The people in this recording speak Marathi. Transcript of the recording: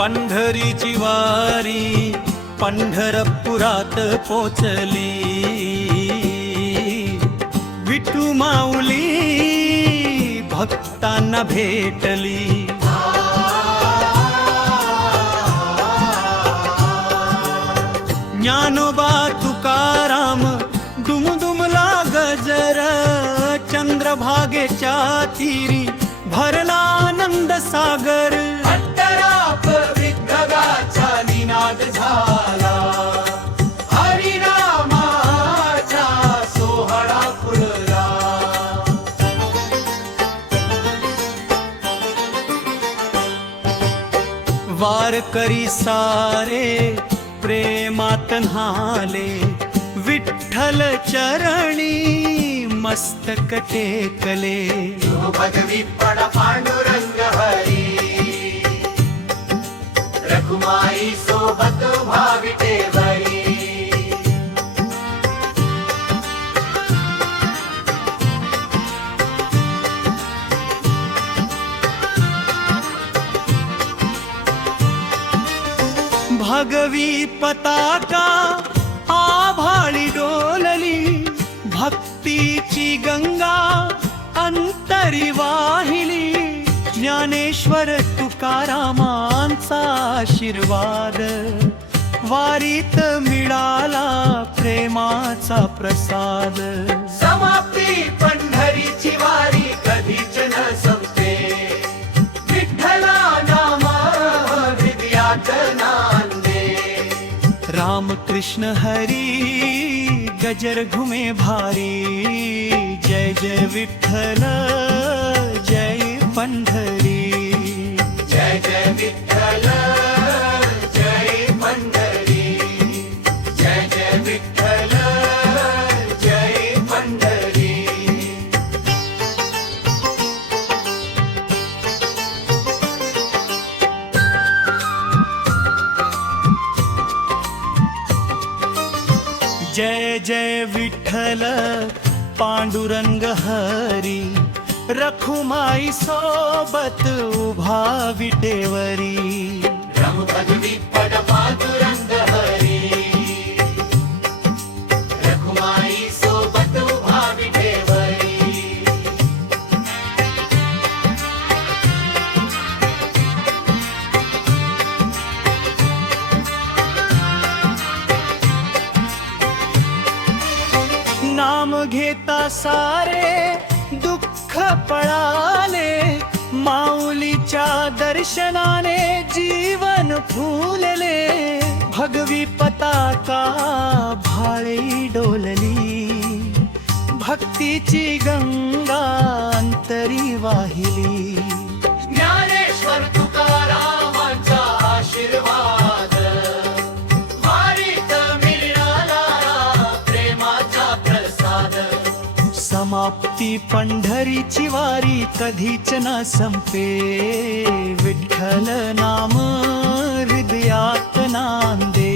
पंढरीची वारी पंढरपुरात पोचली, विठू माऊली भक्तांना भेटली। ज्ञानोबा तुकाराम दुमदुमला गजर, चंद्रभागेच्या तीरी भरला आनंद सागर। अट्टराप विठ्ठलाचा निनाद झाला, हरिनामाचा सोहळा फुलला। वारकरी सारे प्रेमात न्हाले, विठ्ठल चरणी मस्तक टेकले। पदवी पड पांडुरंग हरी, रखुमाई सोबत भावितेवरी। भगवी पताका आभाळी डोलली, भक्तीची गंगा अंतरी वाहिली। ज्ञानेश्वर तुकारामांचा आशीर्वाद, वारीत मिळाला प्रेमाचा प्रसाद। समाप्ती पंढरीची वारी कधीच न संपते, विठ्ठला नाम हृदयात नांदे। राम कृष्ण हरी गजर घुमे भारी, जय जय विठ्ठल जय पंढरी। जय जय विठ्ठल जय पंढरी, जय जय विठ्ठल जय पंढरी। जय जय विठ्ठल पांडुरंग हरी, रखुमाई सोबत उभा विटेवरी। पदवी पड पांडुरंग हरी, रखुमाई सोबत उभा विठेवरी। नाम घेता सारे दुःख पळाले, माऊलीच्या दर्शनाने जीवन फुलले। भगवी पताका भाळी डोलली, भक्तीची गंगा अंतरी वाहिली। ज्ञानेश्वर तुकारामांचा आशीर्वाद, वारीत मिळाला प्रेमाचा प्रसाद। समाप्ती पंढरीची वारी कधीच न संपे, विठ्ठल नाम हृदयात नांदे।